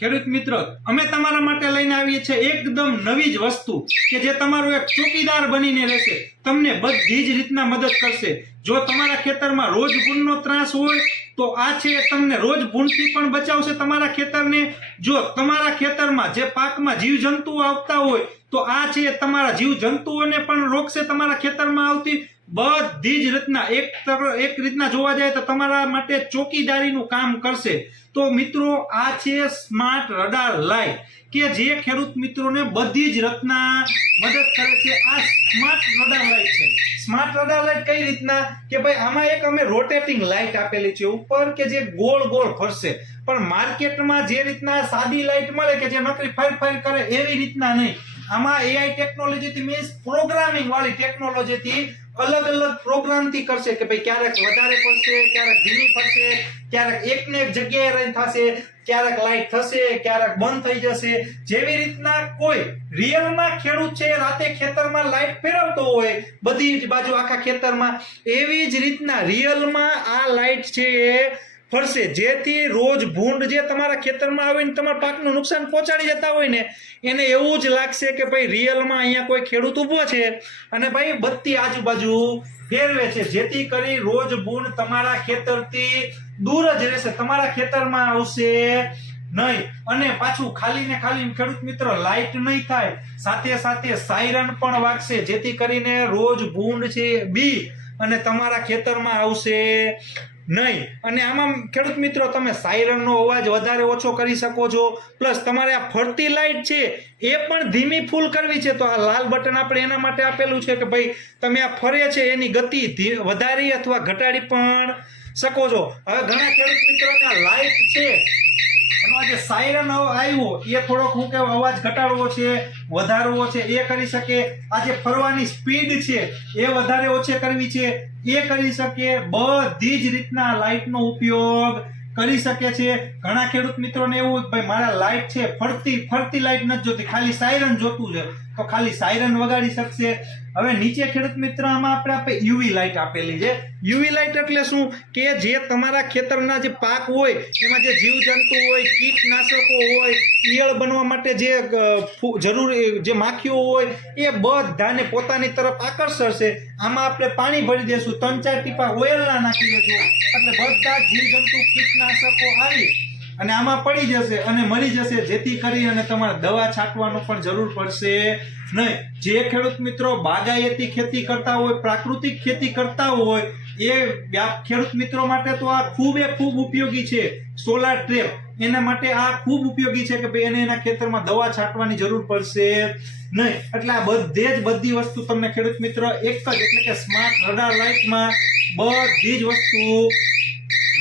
ખેડૂત મિત્રો, અમે તમારા માટે લઈને આવીએ છીએ એકદમ નવી જ વસ્તુ કે જે તમારો એક ચોકીદાર બનીને રહેશે, તમને બધી જ રીતના મદદ કરશે। જો તમારા ખેતરમાં રોજ ભૂંડનો ત્રાસ હોય તો આ છે તમને રોજ ભૂંડથી પણ બચાવશે તમારા ખેતરને। જો તમારા ખેતરમાં જે પાકમાં જીવજંતુઓ આવતા હોય તો આ છે તમારા જીવજંતુઓને પણ રોકશે તમારા ખેતરમાં આવતી બધી જ રીતના। એક રીતના જોવા જાય તો તમારા માટે ચોકીદારીનું કામ કરશે। તો મિત્રો આ છે સ્માર્ટ રડાર લાઇટ કે જે ખેડૂત મિત્રોને બધી જ રીતના મદદ કરે છે। આ સ્માર્ટ રડાર લાઇટ છે। સ્માર્ટ રડાર લાઇટ કઈ રીતના કે ભાઈ આમાં એક અમે રોટેટિંગ લાઇટ આપેલી છે ઉપર કે જે ગોળ ગોળ ફરશે, પણ માર્કેટમાં જે રીતના સાદી લાઇટ મળે કે જે નકરી ફર ફર કરે એવી રીતના નહીં। આમાં એઆઈ ટેકનોલોજીથી મીન્સ પ્રોગ્રામિંગ વાળી ટેકનોલોજીથી અલગ અલગ પ્રોગ્રામથી કરશે કે ભાઈ ક્યારેક વધારે ફરશે, ક્યારેક ધીમી ફરશે, ક્યારેક એકને એક જગ્યાએ રહીને થશે, ક્યારેક લાઇટ થશે, ક્યારેક બંધ થઈ જશે। જેવી રીતના કોઈ રિયલમાં ખેડૂત છે રાતે ખેતરમાં લાઇટ ફેરવતો હોય બધી જ બાજુ આખા ખેતરમાં, એવી જ રીતના રિયલમાં આ લાઇટ છે એ ફરશે, જેથી રોજ ભૂંડ જે તમારા ખેતરમાં આવીને તમારા પાકનું નુકસાન પહોંચાડી જતા હોય ને એને એવું જ લાગશે કે ભાઈ રિયલમાં અહીંયા કોઈ ખેડૂત ઊભો છે અને ભાઈ બત્તી આજુબાજુ ફેરવે છે, જેથી કરી રોજ ભૂંડ તમારા ખેતરથી દૂર જ રહેશે, તમારા ખેતરમાં આવશે નહીં। અને પાછું ખાલી ને ખાલી ખેડૂત મિત્રો લાઇટ નહીં થાય, સાથે સાથે સાયરન પણ વાગશે, જેથી કરીને રોજ ભૂંડ છે બી અને તમારા ખેતરમાં આવશે નહીં। અને આમાં ખેડૂત મિત્રો તમે સાયરનનો અવાજ વધારે ઓછો કરી શકો છો, પ્લસ તમારે આ ફરતી લાઇટ છે એ પણ ધીમી ફૂલ કરવી છે તો આ લાલ બટન આપણે એના માટે આપેલું છે કે ભાઈ તમે આ ફરે છે એની ગતિ વધારી અથવા ઘટાડી પણ શકો છો। હવે ઘણા ખેડૂત મિત્રોને લાઇટ છે એનો જે સાયરન આવ્યો એ થોડોક હું કે અવાજ ઘટાડવો છે વધારવો છે એ કરી શકે, આ જે ફરવાની સ્પીડ છે એ વધારે ઓછી કરવી છે એ કરી શકે, બધી જ રીતના લાઇટનો ઉપયોગ કરી શકે છે। ઘણા ખેડૂત મિત્રોને એવું ભાઈ મારા લાઇટ છે ફરતી લાઇટ નથી જોતી, ખાલી સાયરન જોતું છે તો ખાલી સાયરન વગાડી શકશે। હવે નીચે ખેડૂત મિત્ર આમાં આપણે યુવી લાઇટ આપેલી છે। યુવી લાઇટ એટલે શું કે જે તમારા ખેતરના જે પાક હોય એમાં જે જીવજંતુ હોય, કીટનાશકો હોય, ઈયળ બનવા માટે જે જરૂરી જે માખીઓ હોય એ બધાને પોતાની તરફ આકર્ષશે। આમાં આપણે પાણી ભરી દેશું, 3-4 ટીપા ઓઇલના નાખી દેશું એટલે બધા જીવજંતુ કીટનાશકો આવી અને આમાં પડી જશે અને મરી જશે, જેથી કરી અને તમારે દવા છાંટવાનો પણ જરૂર પડશે નહીં। જે ખેડૂત મિત્રો બાગાયતી ખેતી કરતા હોય, પ્રાકૃતિક ખેતી કરતા હોય એ ખેડૂત મિત્રો માટે તો આ ખૂબ ઉપયોગી છે। સોલાર ટ્રેપ એના માટે આ ખૂબ ઉપયોગી છે કે ભાઈ એને એના ખેતરમાં દવા છાંટવાની જરૂર પડશે નહીં। એટલે આ બધી વસ્તુ તમને ખેડૂત મિત્ર એક જ એટલે કે સ્માર્ટ રડાર લાઇટમાં બધી જ વસ્તુ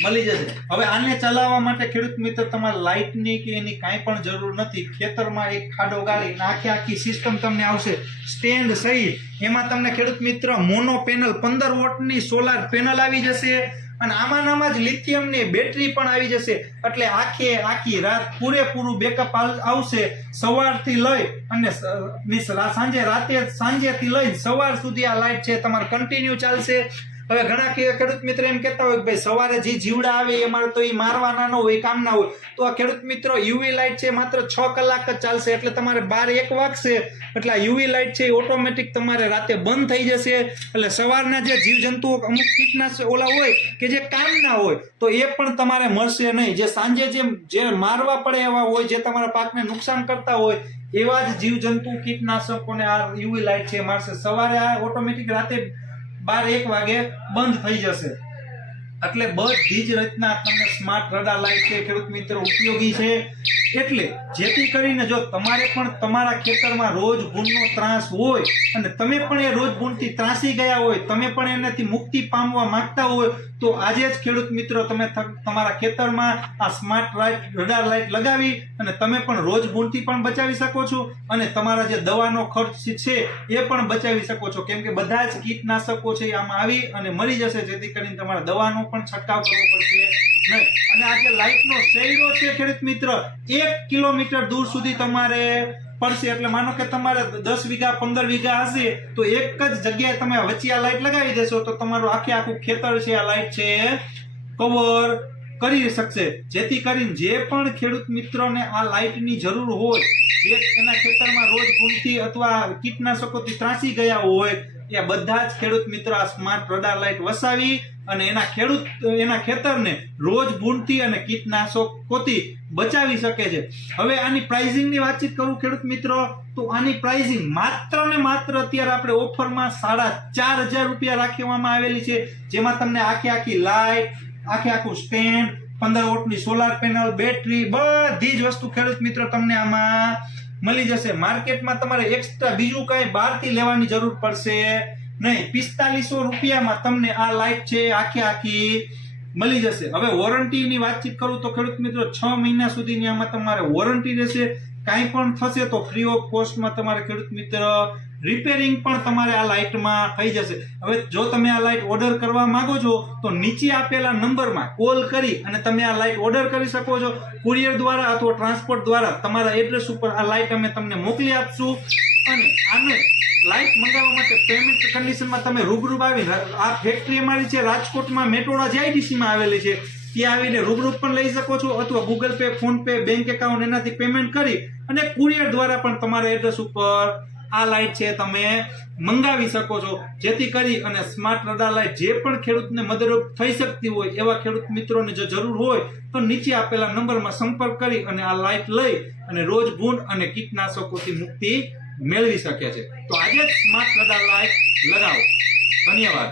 મળી જશે। હવે આને ચલાવવા માટે ખેડૂત મિત્ર તમારે લાઇટની કે એની કાંઈ પણ જરૂર નથી। ખેતરમાં એક ખાડો ગાળી આખી સિસ્ટમ તમને આવશે સ્ટેન્ડ સહિત, એમાં તમને ખેડૂત મિત્ર મોનો પેનલ 15 વોટની સોલાર પેનલ આવી જશે અને આમાં જ લિથિયમની બેટરી પણ આવી જશે, એટલે આખી રાત પૂરેપૂરું બેકઅપ આવશે। સવારથી લઈ અને સાંજેથી લઈ સવાર સુધી આ લાઇટ છે તમારે કન્ટિન્યુ ચાલશે। હવે ઘણા ખેડૂત મિત્ર એમ કહેતા હોય કે ભાઈ સવારે જે જીવડા આવે એ મારે તો એ મારવાના ન હોય, કામના હોય, તો આ ખેડૂત મિત્રો યુવી લાઇટ છે માત્ર 6 કલાક જ ચાલશે, એટલે તમારે 12-1 વાગશે એટલે આ યુવી લાઇટ છે ઓટોમેટિક તમારે રાતે બંધ થઈ જશે। એટલે સવારના જે જીવજંતુઓ અમુક કીટનાશક ઓલા હોય કે જે કામના હોય તો એ પણ તમારે મળશે નહીં, જે સાંજે જે મારવા પડે એવા હોય, જે તમારા પાકને નુકસાન કરતા હોય એવા જ જીવજંતુ કીટનાશકોને આ યુવી લાઇટ છે મારશે। સવારે આ ઓટોમેટિક રાતે 12-1 વાગે બંધ થઈ જશે। એટલે બધી જ રીતના તમને સ્માર્ટ રડાર લાઇટ છે ખેડૂત મિત્રો ઉપયોગી છે। એટલે જેથી કરીને જો તમારે પણ તમારા ખેતરમાં રોજ ભૂંડનો ત્રાસ હોય અને તમે પણ એ રોજ ભૂંડથી ત્રાસી ગયા હોય, તમે પણ એનાથી મુક્તિ પામવા માંગતા હોય તો આજે જ ખેડૂત મિત્રો તમે તમારા ખેતરમાં આ સ્માર્ટ રડાર લાઇટ લગાવી અને તમે પણ રોજ ભૂંડથી પણ બચાવી શકો છો અને તમારા જે દવાનો ખર્ચ છે એ પણ બચાવી શકો છો, કેમ કે બધા જ કીટનાશકો છે આમાં આવી અને મરી જશે, જેથી કરીને તમારા દવાનો પણ છંટકાવ કરવો પડશે નહીં। અને આ જે લાઇટનો શેડો છે ખેડૂત મિત્ર 1 કિલોમીટર દૂર સુધી તમારે પડશે, એટલે માનો કે તમારે 10 વીઘા 15 વીઘા હશે તો એક જ જગ્યાએ તમે વચ્ચે આ લાઇટ લગાવી દેશો તો તમારું આખું ખેતર છે આ લાઇટ છે કવર કરી શકશે, જેથી કરીને જે પણ ખેડૂત મિત્રોને આ લાઇટની જરૂર હોય, જે એના ખેતરમાં રોજ ભૂલથી અથવા કીટનાશકોથી ત્રાસી ગયા હોય, એ બધા જ ખેડૂત મિત્રો આ સ્માર્ટ રડાર લાઇટ વસાવી અને એના ખેતરને રોજ ભૂલથી અને કીટનાશકોથી બચાવી શકે છે. હવે આની પ્રાઇસિંગની વાતચીત કરું ખેડૂત મિત્રો, તો આની પ્રાઇસિંગ માત્ર ને માત્ર અત્યારે આપણે ઓફરમાં 4,500 રૂપિયા રાખવામાં આવેલી છે, જેમાં તમને આખી લાઇટ, આખું સ્ટેન્ડ, 15 વોટની સોલાર પેનલ, બેટરી, બધી જ વસ્તુ ખેડૂત મિત્રો તમને આમાં મળી જશે. માર્કેટમાં તમારે એક્સ્ટ્રા બીજું કઈ બહારથી લેવાની જરૂર પડશે નહીં. 4500 રૂપિયામાં તમને આ લાઇટ છે આખી મળી જશે. હવે વોરંટીની વાતચીત કરું તો ખેડૂત મિત્રો 6 મહિના સુધીની આમાં તમારે વોરંટી રહેશે. કાંઈ પણ થશે તો ફ્રી ઓફ કોસ્ટમાં તમારે ખેડૂત મિત્ર રિપેરિંગ પણ તમારે આ લાઇટમાં થઈ જશે. હવે જો તમે આ લાઇટ ઓર્ડર કરવા માંગો છો તો નીચે આપેલા નંબરમાં કોલ કરી અને તમે આ લાઇટ ઓર્ડર કરી શકો છો. કુરિયર દ્વારા અથવા ટ્રાન્સપોર્ટ દ્વારા તમારા એડ્રેસ ઉપર આ લાઇટ અમે તમને મોકલી આપશું. અને આને લાઇટ મંગાવવા માટે પેમેન્ટ કન્ડિશનમાં તમે રૂબરૂ આવીને, આ ફેક્ટરી અમારી છે રાજકોટમાં મેટોડા જીઆઈડીસીમાં આવેલી છે, ત્યાં આવીને રૂબરૂ પણ લઈ શકો છો, અથવા Google pay, phone pay, bank account એનાથી પેમેન્ટ કરી અને કુરિયર દ્વારા પણ તમારા એડ્રેસ ઉપર આ લાઇટ છે તમે મંગાવી શકો છો. જેથી કરી અને સ્માર્ટ રડાર લાઇટ જે પણ ખેડૂતને મદદરૂપ થઈ શકતી હોય એવા ખેડૂત મિત્રોને જો જરૂર હોય તો નીચે આપેલા નંબરમાં સંપર્ક કરી અને આ લાઇટ લઈ અને રોજ ભૂંડ અને કીટનાશકોથી મુક્તિ મેળવી શકે છે. તો આજે જ સ્માર્ટ રડાર લાઇટ લગાવો. ધન્યવાદ.